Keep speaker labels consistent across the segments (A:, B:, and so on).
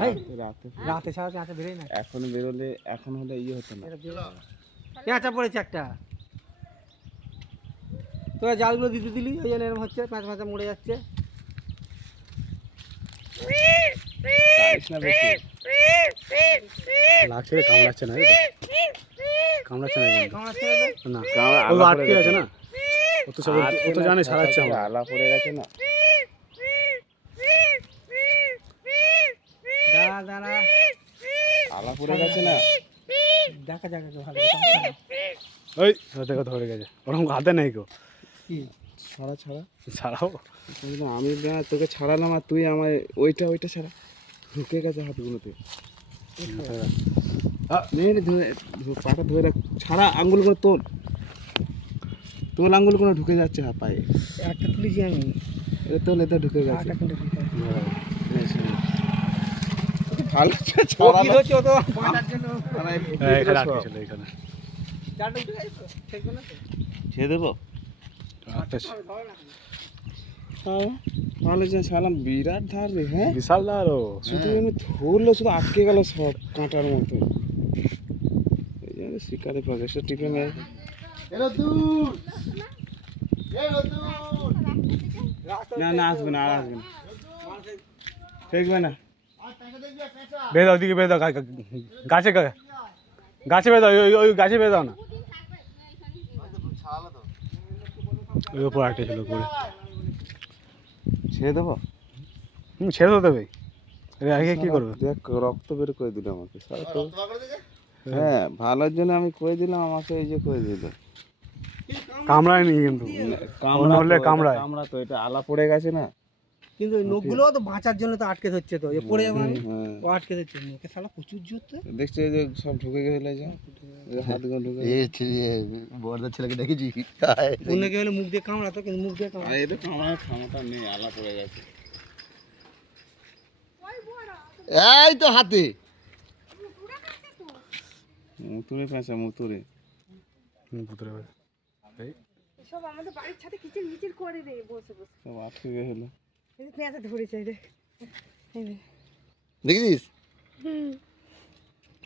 A: রাতে
B: রাতে ছাড়া পেঁচা বেরোয় না।
A: এখন বেরোলে এখন হলে ইয়ে হতো না।
B: পেঁচা পড়েছে একটা। তোরা জালগুলো দিতে দিলি ওই জন্য এরকম হচ্ছে পেঁচা পেঁচা মরে যাচ্ছে।
C: লাগছে রে কামড়াচ্ছে না কামড়াচ্ছে না না
A: কামড়া
C: ও আটকে গেছে না? ও তো সব ও তো জানে ছাড়াচ্ছে
A: আমার আলা পড়ে গেছে না?
B: দাঁড়া দাঁড়া।
A: আলা পড়ে গেছে না?
B: দেখা যাক ভালো
C: ওই দেখো ধরে গেছে। ওরকম হাতে নেই কেউ।
B: কি?
A: ছাড়া ছাড়া?
C: ছাড়াও।
A: আমি না তোকে ছাড়ালাম আর তুই আমার ওইটা ওইটা ছাড়া। ঢুকে গেছে হাতগুলোতে। পাটা ধরে রাখ। ছাড়া আঙ্গুলগুলো তোল। তোল আঙ্গুলগুলো ঢুকে যাচ্ছে হাত পায়ে।
B: একটা তুলেছি আমি।
A: তোল এটা ঢুকে গেছে।
B: আটটা
A: ভালো ছাড়া
C: হ্যাঁ,
A: ছেড়ে দেবো
C: আটকে
B: ধরে
A: যে ছাড়লাম বিরাট ধার রে হ্যাঁ?
C: বিশাল দার ও।
A: শুধু এমনি ধরলো শুধু আটকে গেল সব কাঁটার মতো এই জন্য শিকারে প্রজেক্টটা টিপে নেয় না না আসবে না আর আসবে না। দেখবে না।
C: বেঁধে দাও ওদিকে বেঁধে দাও গা- গা- গাছে গাছে বেঁধে দাও ওই- ওই ওই গাছে বেঁধে দাও না। ওই ওপর একটা ছিল করে
A: ছেড়ে দেবো?
C: হুম ছেড়ে তো দেবে এটা আগে কি করবে?
A: দেখ রক্ত বের করে দিল আমাকে সারা তো হ্যাঁ ভালোর জন্য আমি করে দিলাম আমাকে এই যে করে দিল।
C: কামড়ায় নি কিন্তু কামড়া হলে কামড়ায়।
A: কামড়া তো এটা আলা পড়ে গেছে না।
B: কিন্তু ওই নখগুলো তো বাঁচার জন্য তো আটকে ধরছে তো যে পড়ে যাব। ও আটকে ধরছে। নখে শালা প্রচুর জোর তো।
A: দেখছ এই যে সব ঢুকে গেলে যে হাতগুলো ঢুকে গেছে।
D: বড়দার ছেলেকে দেখেছি?
B: অন্যকে হলে মুখ দিয়ে কামড়াতো কিন্তু মুখ দিয়ে কামড়া
A: এদের কামড়ার ক্ষমতা নেই আলা পড়ে গেছে।
D: এই তো হাতে।
A: মুতুরে পেঁচা মুতুরে।
C: ভুতুড়ে বেঁধে।
E: সব আমাদের বাড়ির ছাদে কিচির মিচির করে রে বসে বসে।
A: সব আটকে গেলো
E: পেঁয়াজে ধরেছে রে
D: দেখেছিস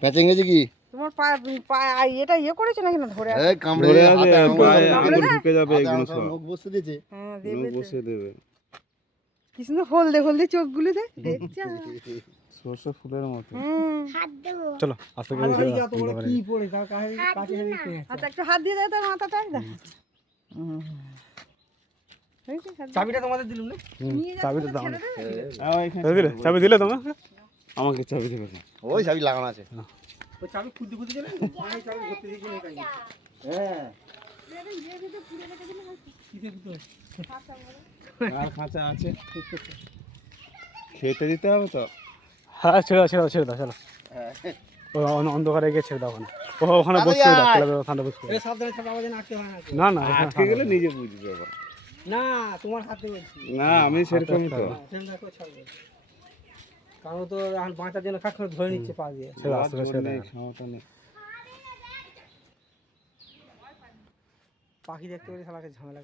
D: প্যাচে গেছে কি?
E: তোমার পা পা এটা ইয়ে করেছে নাকি না ধরে
D: কামড়ে
A: ঢুকে যাবে এগুলো সব।
D: মুখ বসে দিয়েছে।
E: হ্যাঁ দেবে।
A: বসে দেবে।
E: কি সুন্দর হলদে হলদে চোখগুলো দে দেখছ
A: সর্ষে ফুলের মতো।
C: চলো আস্তে করে।
B: কি পড়ে কাছে
E: আচ্ছা একটু হাত দিয়ে দাও তোর মাথাটা দেখ
B: চাবিটা তোমাদের দিলুম না।
C: চাবিটা দাও।
A: আহ, এখানে
C: চাবি দিলে চাবি। দিলে তোমার
A: আমাকে চাবি দেবে
D: ওই চাবি লাগানো আছে।
B: ওই চাবি খুঁজতে খুঁজতে গেলে? চাবি ধরতে দিয়েছি হ্যাঁ। হয়?
A: খাঁচা আছে। খেতে দিতে হবে তো।
C: হ্যাঁ ছেড়ে দাও ছেড়ে দাও ছেড়ে দাও চলো। ও অন্ধকারে গিয়ে ছেড়ে দাও ওখানে। ও ওখানে বসে দাও। ওখানে বসে
B: না না।
A: আটকে গেলে নিজে বুঝবে এবার
B: না তোমার হাতে বলছি।
A: না আমি সেরকমই তো।
B: ছাড়বে কারণ তো এখন বাঁচার জন্য কাজ ধরে নিচ্ছে পা দিয়ে।
A: ক্ষমতা নেই।
B: পাখি দেখতে পেলে শালাকে ঝামেলা